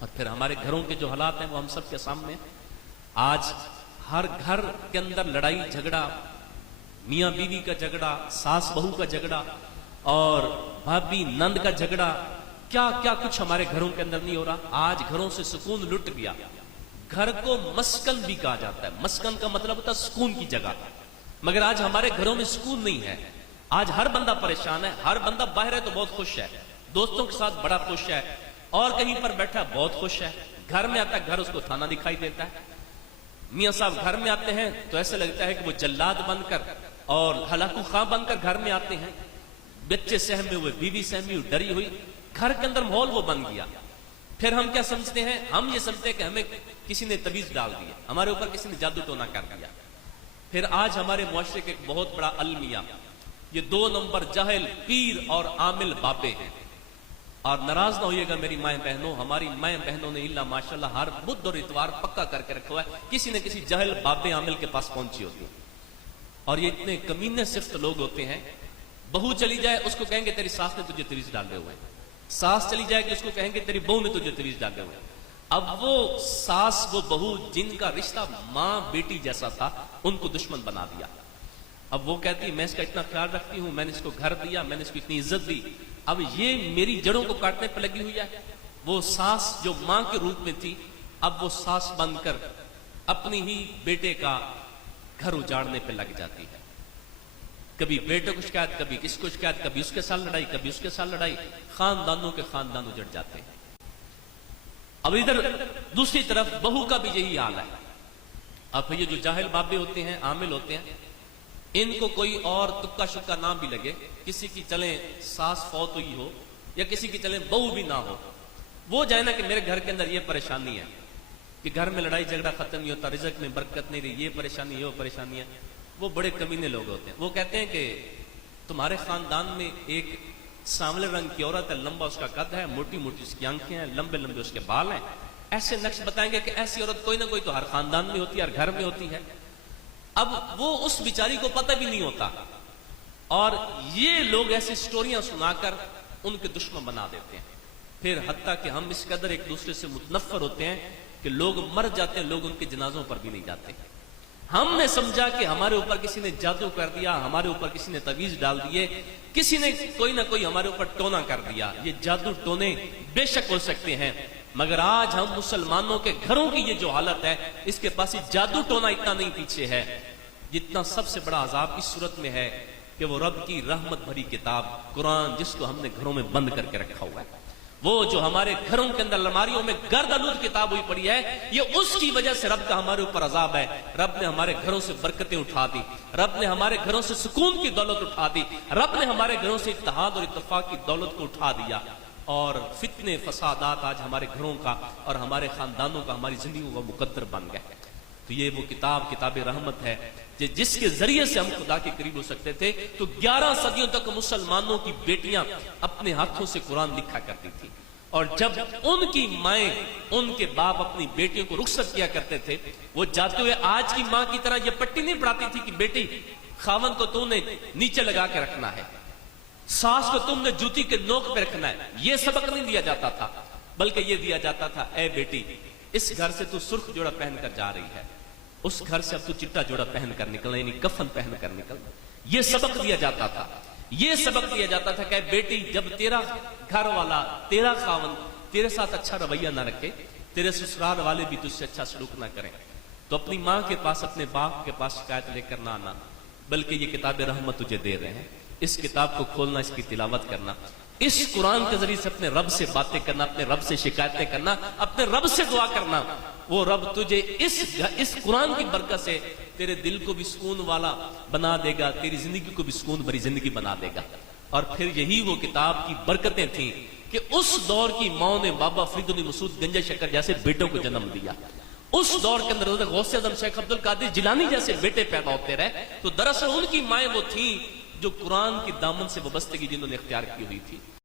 اور پھر ہمارے گھروں کے جو حالات ہیں وہ ہم سب کے سامنے ہیں۔ آج ہر گھر کے اندر لڑائی جھگڑا، میاں بیوی کا جھگڑا، ساس بہو کا جھگڑا اور بھابی نند کا جھگڑا، کیا کیا کچھ ہمارے گھروں کے اندر نہیں ہو رہا۔ آج گھروں سے سکون لٹ گیا۔ گھر کو مسکن بھی کہا جاتا ہے، مسکن کا مطلب ہوتا ہے سکون کی جگہ، مگر آج ہمارے گھروں میں سکون نہیں ہے۔ آج ہر بندہ پریشان ہے، ہر بندہ باہر ہے تو بہت خوش ہے، دوستوں کے ساتھ بڑا خوش ہے، اور کہیں پر بیٹھا بہت خوش ہے، گھر میں آتا ہے گھر اس کو تھانہ دکھائی دیتا ہے۔ میاں صاحب گھر میں آتے ہیں تو ایسا لگتا ہے کہ وہ جلاد بن کر اور ہلاکو خواہ بن کر گھر میں آتے ہیں، بچے سہمے ہوئے، بیوی سہمی ہوئی، ڈری ہوئی، گھر کے اندر ماحول وہ بن گیا۔ پھر ہم کیا سمجھتے ہیں؟ ہم یہ سمجھتے ہیں کہ ہمیں کسی نے تعویذ ڈال دیا، ہمارے اوپر کسی نے جادو ٹونا کر دیا۔ پھر آج ہمارے معاشرے کے ایک بہت بڑا المیہ، یہ 2 نمبر جاہل پیر اور عامل بابے ہیں۔ اور ناراض نہ ہوئیے گا میری مائیں بہنوں، ہماری مائیں بہنوں نے اللہ ماشاءاللہ ہر بدھ اور اتوار پکا کر کے رکھا ہوا ہے، کسی نہ کسی جاہل بابے عامل کے پاس پہنچی ہوتی ہے۔ اور یہ اتنے کمینے صفت لوگ ہوتے ہیں، بہو چلی جائے اس کو کہیں گے تیری ساس نے تجھے تعویذ ڈالے ہوئے ہیں، ساس چلی جائے کہ اس کو کہیں گے تیری بہو نے تجھے تعویذ ڈالے ہوئے ہیں۔ اب وہ ساس وہ بہو جن کا رشتہ ماں بیٹی جیسا تھا ان کو دشمن بنا دیا۔ اب وہ کہتی میں اس کا اتنا خیال رکھتی ہوں، میں نے اس کو گھر دیا، میں نے اس کو اتنی عزت دی، اب یہ میری جڑوں کو کاٹنے پہ لگی ہوئی ہے۔ وہ ساس جو ماں کے روپ میں تھی اب وہ ساس بن کر اپنی ہی بیٹے کا گھر اجاڑنے پہ لگ جاتی ہے۔ کبھی بیٹے کو شکایت، کبھی کس کو شکایت، کبھی اس کے ساتھ لڑائی، کبھی اس کے ساتھ لڑائی، خاندانوں کے خاندان اجڑ جاتے ہیں۔ اب ادھر دوسری طرف بہو کا بھی یہی حال ہے۔ اب یہ جو جاہل بابے ہوتے ہیں، عامل ہوتے ہیں، ان کو کوئی اور تکا شکا نام بھی لگے، کسی کی چلیں ساس فوت ہوئی ہو یا کسی کی چلیں بہو بھی نہ ہو، وہ جائے نا کہ میرے گھر کے اندر یہ پریشانی ہے کہ گھر میں لڑائی جھگڑا ختم نہیں ہوتا، رزق میں برکت نہیں رہی، یہ پریشانی ہے وہ پریشانی ہے، وہ بڑے کمینے لوگ ہوتے ہیں۔ وہ کہتے ہیں کہ تمہارے خاندان میں ایک سانولے رنگ کی عورت ہے، لمبا اس کا قد ہے، موٹی موٹی اس کی آنکھیں ہیں، لمبے لمبے اس کے بال ہیں، ایسے نقش بتائیں گے کہ ایسی عورت کوئی نہ کوئی تو ہر خاندان میں ہوتی ہے، ہر گھر میں ہوتی ہے۔ اب وہ اس بیچاری کو پتہ بھی نہیں ہوتا، اور یہ لوگ ایسی سٹوریاں سنا کر ان کے دشمن بنا دیتے ہیں۔ پھر حتیٰ کہ ہم اس قدر ایک دوسرے سے متنفر ہوتے ہیں کہ لوگ مر جاتے ہیں، لوگ ان کے جنازوں پر بھی نہیں جاتے۔ ہم نے سمجھا کہ ہمارے اوپر کسی نے جادو کر دیا، ہمارے اوپر کسی نے تعویذ ڈال دیے، کسی نے کوئی نہ کوئی ہمارے اوپر ٹونا کر دیا۔ یہ جادو ٹونے بے شک ہو سکتے ہیں، مگر آج ہم مسلمانوں کے گھروں کی یہ جو حالت ہے، اس کے پاس یہ جادو ٹونا اتنا نہیں پیچھے ہے، جتنا سب سے بڑا عذاب اس صورت میں ہے کہ وہ رب کی رحمت بھری کتاب قرآن، جس کو ہم نے گھروں میں بند کر کے رکھا ہوا ہے، وہ جو ہمارے گھروں کے اندر الماریوں میں گرد آلود کتاب ہوئی پڑی ہے، یہ اس کی وجہ سے رب کا ہمارے اوپر عذاب ہے۔ رب نے ہمارے گھروں سے برکتیں اٹھا دی، رب نے ہمارے گھروں سے سکون کی دولت اٹھا دی، رب نے ہمارے گھروں سے اتحاد اور اتفاق کی دولت کو اٹھا دیا، اور فتنے فسادات آج ہمارے گھروں کا اور ہمارے خاندانوں کا، ہماری زندگیوں کا مقدر بن گئے۔ تو یہ وہ کتاب رحمت ہے جس کے ذریعے سے ہم خدا کے قریب ہو سکتے تھے۔ تو 11 صدیوں تک مسلمانوں کی بیٹیاں اپنے ہاتھوں سے قرآن لکھا کرتی تھی، اور جب ان کی مائیں، ان کے باپ اپنی بیٹیوں کو رخصت کیا کرتے تھے، وہ جاتے ہوئے آج کی ماں کی طرح یہ پٹی نہیں پڑھاتی تھی کہ بیٹی خاون کو تم نے نیچے لگا کے رکھنا ہے، ساس کو تم نے جوتی کے نوک پہ رکھنا ہے، یہ سبق نہیں دیا جاتا تھا، بلکہ یہ دیا جاتا تھا اے بیٹی اس گھر سے تو سرخ جوڑا پہن کر جا رہی ہے، اس گھر سے اب تو چٹا جوڑا پہن کر نکلنا، یعنی کفن پہن کر نکلنا۔ یہ سبق دیا جاتا تھا، یہ سبق دیا جاتا تھا کہ بیٹی جب تیرا گھر والا، تیرا خاون تیرے ساتھ اچھا رویہ نہ رکھے، تیرے سسرال والے بھی تجھ سے اچھا سلوک نہ کریں، تو اپنی ماں کے پاس، اپنے باپ کے پاس شکایت لے کر نہ آنا، بلکہ یہ کتاب رحمت تجھے دے رہے ہیں، اس کتاب کو کھولنا، اس کی تلاوت کرنا، اس قرآن کے ذریعے سے اپنے رب سے باتیں کرنا، اپنے رب سے شکایتیں کرنا، اپنے رب سے دعا کرنا، وہ رب تجھے اس قرآن کی برکت سے تیرے دل کو بھی سکون والا بنا دے گا، تیری زندگی کو بھی سکون بھری زندگی بنا دے گا۔ اور پھر یہی وہ کتاب کی برکتیں تھیں کہ اس دور کی ماں نے بابا فرید بن مسعود گنج شکر جیسے بیٹوں کو جنم دیا، اس دور کے اندر غوث اعظم شیخ عبد القادر جیلانی جیسے بیٹے پیدا ہوتے رہے، تو دراصل ان کی مائیں وہ تھیں جو قرآن کی دامن سے وابستگی جنہوں نے اختیار کی ہوئی تھی۔